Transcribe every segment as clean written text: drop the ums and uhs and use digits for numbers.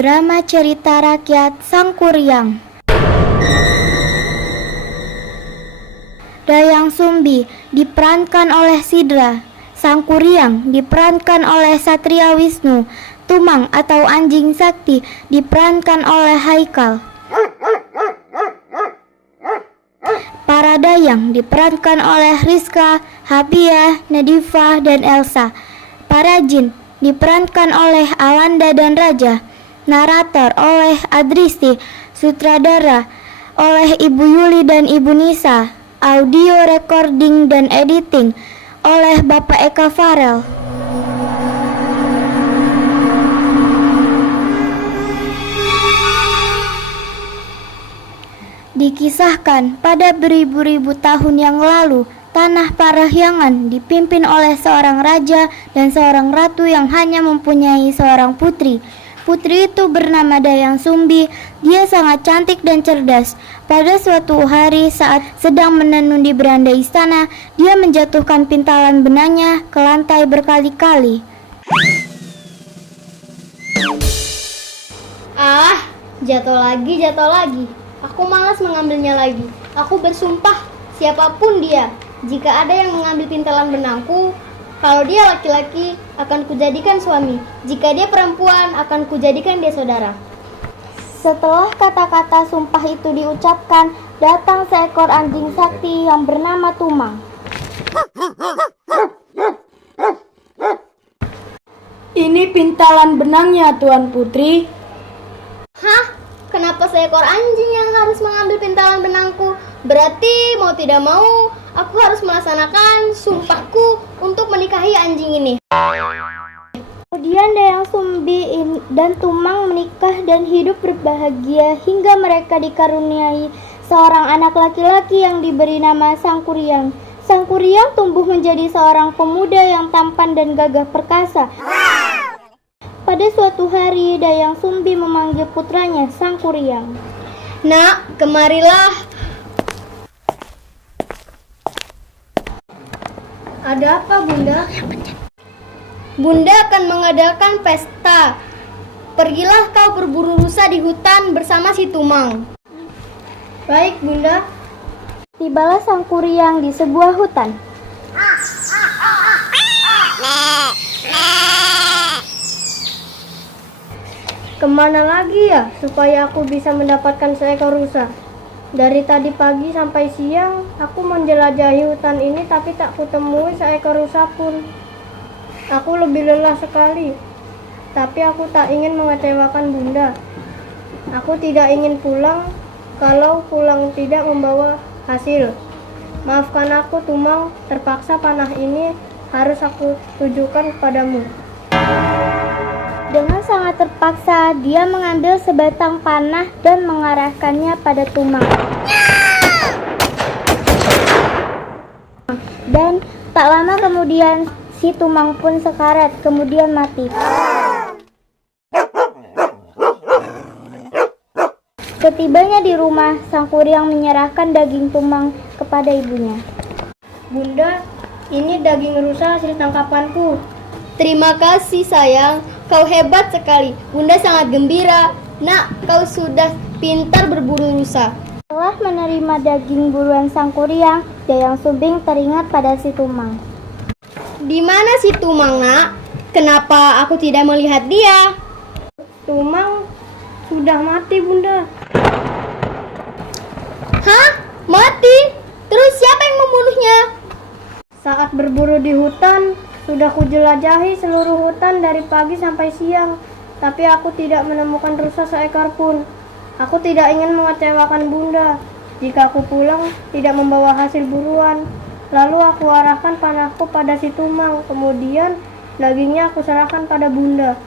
Drama cerita rakyat Sangkuriang. Dayang Sumbi diperankan oleh Sidra. Sangkuriang diperankan oleh Satria Wisnu. Tumang atau anjing sakti diperankan oleh Haikal. Para dayang diperankan oleh Rizka, Habia, Nadifa, dan Elsa. Para jin diperankan oleh Alanda dan Raja. Narator oleh Adristi. Sutradara oleh Ibu Yuli dan Ibu Nisa. Audio recording dan editing oleh Bapak Eka Farel. Dikisahkan pada beribu-ribu tahun yang lalu, tanah Parahyangan dipimpin oleh seorang raja dan seorang ratu yang hanya mempunyai seorang putri. Putri itu bernama Dayang Sumbi. Dia sangat cantik dan cerdas. Pada suatu hari saat sedang menenun di beranda istana, dia menjatuhkan pintalan benangnya ke lantai berkali-kali. Jatuh lagi. Aku malas mengambilnya lagi. Aku bersumpah, siapapun dia, jika ada yang mengambil pintalan benangku, kalau dia laki-laki, akan kujadikan suami. Jika dia perempuan, akan kujadikan dia saudara. Setelah kata-kata sumpah itu diucapkan, datang seekor anjing sakti yang bernama Tumang. Ini pintalan benangnya, Tuan Putri. Hah? Kenapa seekor anjing yang harus mengambil pintalan benangku? Berarti mau tidak mau, aku harus melaksanakan sumpahku untuk menikahi anjing ini. Kemudian Dayang Sumbi dan Tumang menikah dan hidup berbahagia hingga mereka dikaruniai seorang anak laki-laki yang diberi nama Sangkuriang. Sangkuriang tumbuh menjadi seorang pemuda yang tampan dan gagah perkasa. Pada suatu hari, Dayang Sumbi memanggil putranya, Sangkuriang. Nak, kemarilah. Ada apa, Bunda? Bunda akan mengadakan pesta. Pergilah kau berburu rusa di hutan bersama si Tumang. Baik, Bunda. Tibalah Sangkuriang di sebuah hutan. Kemana lagi ya supaya aku bisa mendapatkan seekor rusa? Dari tadi pagi sampai siang aku menjelajahi hutan ini tapi tak kutemui seekor rusa pun. Aku lebih lelah sekali. Tapi aku tak ingin mengecewakan Bunda. Aku tidak ingin pulang kalau pulang tidak membawa hasil. Maafkan aku, Tumang, terpaksa panah ini harus aku tujukan kepadamu. Dengan sangat terpaksa, dia mengambil sebatang panah dan mengarahkannya pada Tumang. Dan tak lama kemudian, si Tumang pun sekarat, kemudian mati. Setibanya di rumah, Sangkuriang menyerahkan daging Tumang kepada ibunya. Bunda, ini daging rusa hasil tangkapanku. Terima kasih sayang, kau hebat sekali. Bunda sangat gembira. Nak, kau sudah pintar berburu rusa. Setelah menerima daging buruan Sangkuriang, Dayang Sumbi teringat pada si Tumang. Di mana si Tumang, Nak? Kenapa aku tidak melihat dia? Tumang sudah mati, Bunda. Hah? Mati? Terus siapa yang membunuhnya? Saat berburu di hutan, sudah kujelajahi seluruh hutan dari pagi sampai siang, tapi aku tidak menemukan rusa seekor pun. Aku tidak ingin mengecewakan Bunda. Jika aku pulang tidak membawa hasil buruan, lalu aku arahkan panahku pada si Tumang, kemudian dagingnya aku serahkan pada Bunda.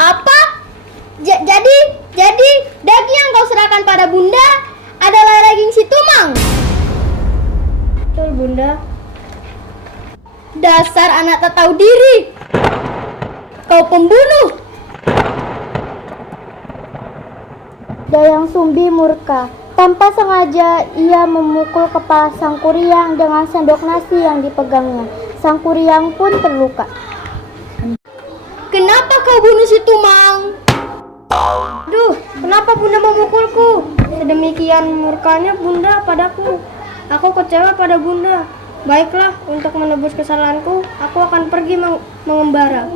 Apa? Jadi daging yang kau serahkan pada Bunda adalah daging si Tumang? Betul, Bunda. Dasar anak tak tahu diri. Kau pembunuh. Dayang Sumbi murka. Tanpa sengaja ia memukul kepala Sangkuriang dengan sendok nasi yang dipegangnya. Sangkuriang pun terluka. Kenapa kau bunuh si Tumang? Duh, kenapa Bunda memukulku? Sedemikian murkanya Bunda padaku. Aku kecewa pada Bunda. Baiklah, untuk menebus kesalahanku, aku akan pergi mengembara.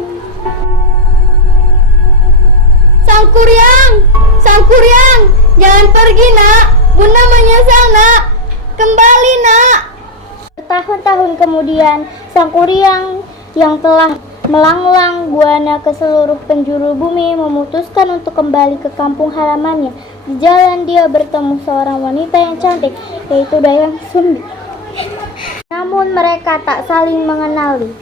Sang Kuryang, jangan pergi nak. Bunda menyesal nak. Kembali nak. Bertahun-tahun kemudian, Sang Kuryang yang telah melanglang buana ke seluruh penjuru bumi memutuskan untuk kembali ke kampung halamannya. Di jalan dia bertemu seorang wanita yang cantik, yaitu Dayang Sumbi. Namun mereka tak saling mengenali.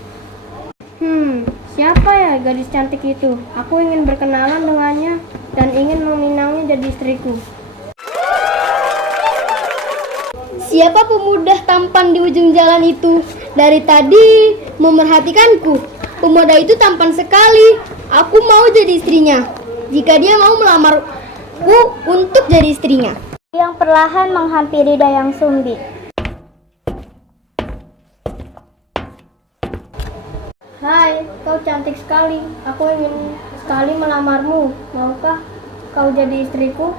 Siapa ya gadis cantik itu? Aku ingin berkenalan dengannya dan ingin meminangnya jadi istriku. Siapa pemuda tampan di ujung jalan itu? Dari tadi memerhatikanku. Pemuda itu tampan sekali. Aku mau jadi istrinya. Jika dia mau melamarku untuk jadi istrinya. Yang perlahan menghampiri Dayang Sumbi. Hai, kau cantik sekali. Aku ingin sekali melamarmu. Maukah kau jadi istriku?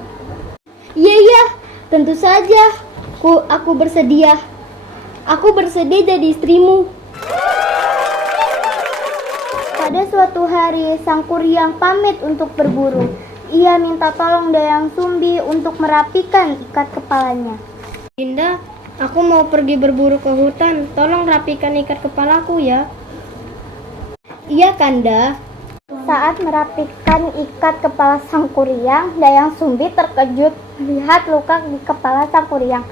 Iya, tentu saja. Aku bersedia. Aku bersedia jadi istrimu. Pada suatu hari, Sang Kuryang pamit untuk berburu. Ia minta tolong Dayang Sumbi untuk merapikan ikat kepalanya. Dinda, aku mau pergi berburu ke hutan. Tolong rapikan ikat kepalaku ya. Iya Kanda. Saat merapikan ikat kepala Sang Kuryang, Dayang Sumbi terkejut melihat luka di kepala Sang Kuryang.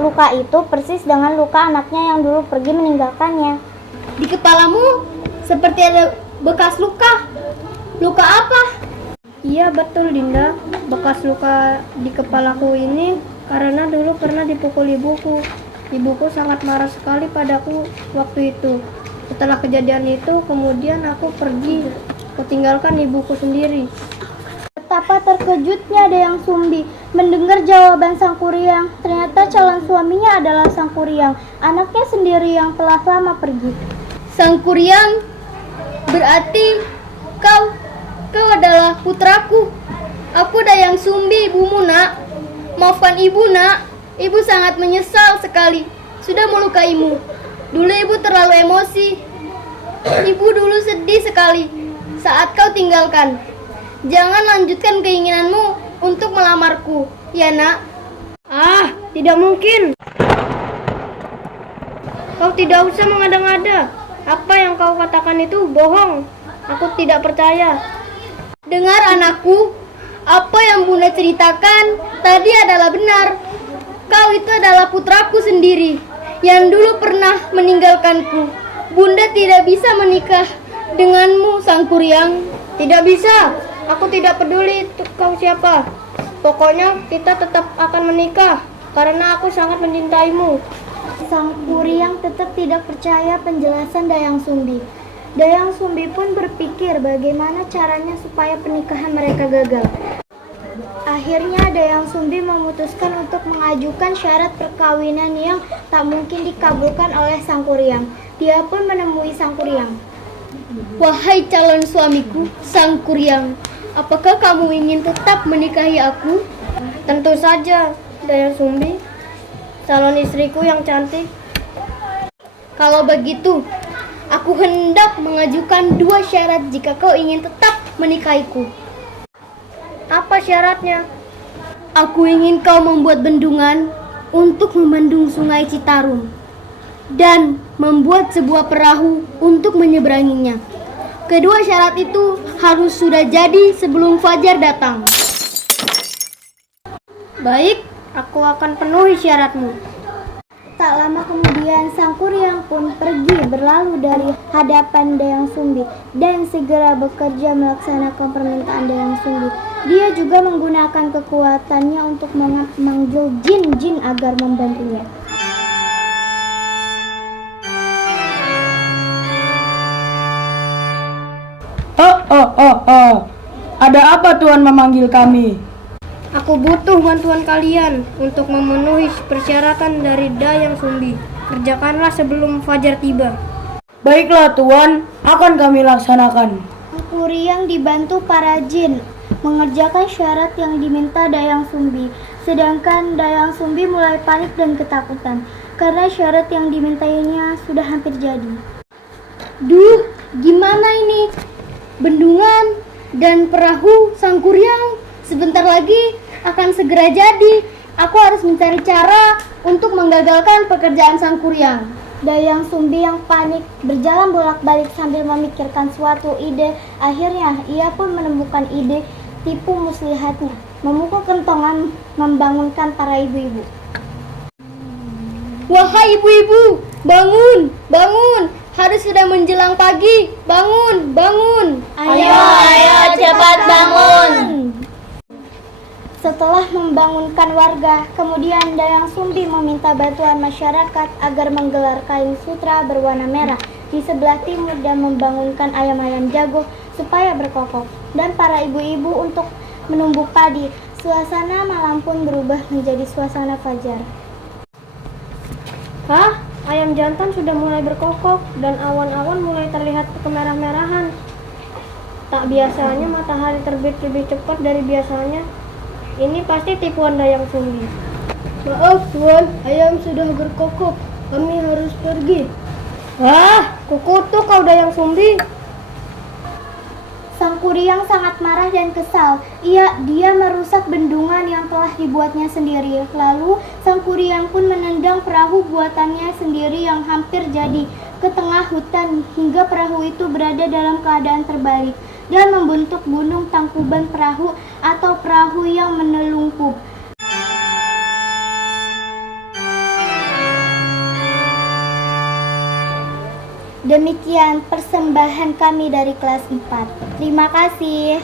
Luka itu persis dengan luka anaknya yang dulu pergi meninggalkannya. Di kepalamu seperti ada bekas luka. Luka apa? Iya betul Dinda. Bekas luka di kepalaku ini karena dulu pernah dipukul ibuku. Ibuku sangat marah sekali padaku waktu itu. Setelah kejadian itu, kemudian aku pergi, tinggalkan ibuku sendiri. Betapa terkejutnya Dayang Sumbi mendengar jawaban Sang Kuryang. Ternyata calon suaminya adalah Sang Kuryang, anaknya sendiri yang telah lama pergi. Sang Kuryang, berarti kau adalah putraku. Aku Dayang Sumbi, ibumu nak. Maafkan ibu nak, ibu sangat menyesal sekali sudah melukaimu. Dulu ibu terlalu emosi. Ibu dulu sedih sekali saat kau tinggalkan. Jangan lanjutkan keinginanmu untuk melamarku, ya nak. Tidak mungkin. Kau tidak usah mengada-ngada. Apa yang kau katakan itu bohong. Aku tidak percaya. Dengar anakku, apa yang Bunda ceritakan tadi adalah benar. Kau itu adalah putraku sendiri yang dulu pernah meninggalkanku. Bunda tidak bisa menikah denganmu, Sang Kuryang. Tidak bisa. Aku tidak peduli kau siapa. Pokoknya kita tetap akan menikah karena aku sangat mencintaimu. Sang Kuryang tetap tidak percaya penjelasan Dayang Sumbi. Dayang Sumbi pun berpikir bagaimana caranya supaya pernikahan mereka gagal. Akhirnya Dayang Sumbi memutuskan untuk mengajukan syarat perkawinan yang tak mungkin dikabulkan oleh Sang Kuryang. Dia pun menemui Sang Kuryang. Wahai calon suamiku, Sang Kuryang, apakah kamu ingin tetap menikahi aku? Tentu saja, Dayang Sumbi, calon istriku yang cantik. Kalau begitu, aku hendak mengajukan 2 syarat jika kau ingin tetap menikahiku. Apa syaratnya? Aku ingin kau membuat bendungan untuk membendung sungai Citarum dan membuat sebuah perahu untuk menyeberanginya. Kedua syarat itu harus sudah jadi sebelum fajar datang. Baik, aku akan penuhi syaratmu. Tak lama kemudian Sang Kuryang pun pergi berlalu dari hadapan Dayang Sumbi dan segera bekerja melaksanakan permintaan Dayang Sumbi. Dia juga menggunakan kekuatannya untuk memanggil jin-jin agar membantunya. Ada apa Tuhan memanggil kami? Aku butuh bantuan kalian untuk memenuhi persyaratan dari Dayang Sumbi. Kerjakanlah sebelum fajar tiba. Baiklah Tuan, akan kami laksanakan. Sangkuriang dibantu para jin mengerjakan syarat yang diminta Dayang Sumbi. Sedangkan Dayang Sumbi mulai panik dan ketakutan karena syarat yang dimintainya sudah hampir jadi. Duh, gimana ini? Bendungan dan perahu Sangkuriang sebentar lagi akan segera jadi. Aku harus mencari cara untuk menggagalkan pekerjaan Sangkuriang. Dayang Sumbi yang panik berjalan bolak-balik sambil memikirkan suatu ide. Akhirnya ia pun menemukan ide tipu muslihatnya, memukul kentongan membangunkan para ibu-ibu. Wahai ibu-ibu, bangun, bangun. Harus sudah menjelang pagi. Bangun, bangun. Ayo, cepat bangun. Setelah membangunkan warga, kemudian Dayang Sumbi meminta bantuan masyarakat agar menggelar kain sutra berwarna merah di sebelah timur dan membangunkan ayam-ayam jago supaya berkokok, dan para ibu-ibu untuk menumbuk padi. Suasana malam pun berubah menjadi suasana fajar. Hah? Ayam jantan sudah mulai berkokok dan awan-awan mulai terlihat kemerah-merahan. Tak biasanya matahari terbit lebih cepat dari biasanya. Ini pasti tipuan Dayang Sumbi. Maaf Tuan, ayam sudah berkokok. Kami harus pergi. Wah, kukutuk kau Dayang Sumbi. Sangkuriang sangat marah dan kesal. Dia merusak bendungan yang telah dibuatnya sendiri. Lalu Sangkuriang pun menendang perahu buatannya sendiri yang hampir jadi ke tengah hutan hingga perahu itu berada dalam keadaan terbalik dan membentuk gunung Tangkuban Perahu atau perahu yang menelungkup. Demikian persembahan kami dari kelas 4. Terima kasih.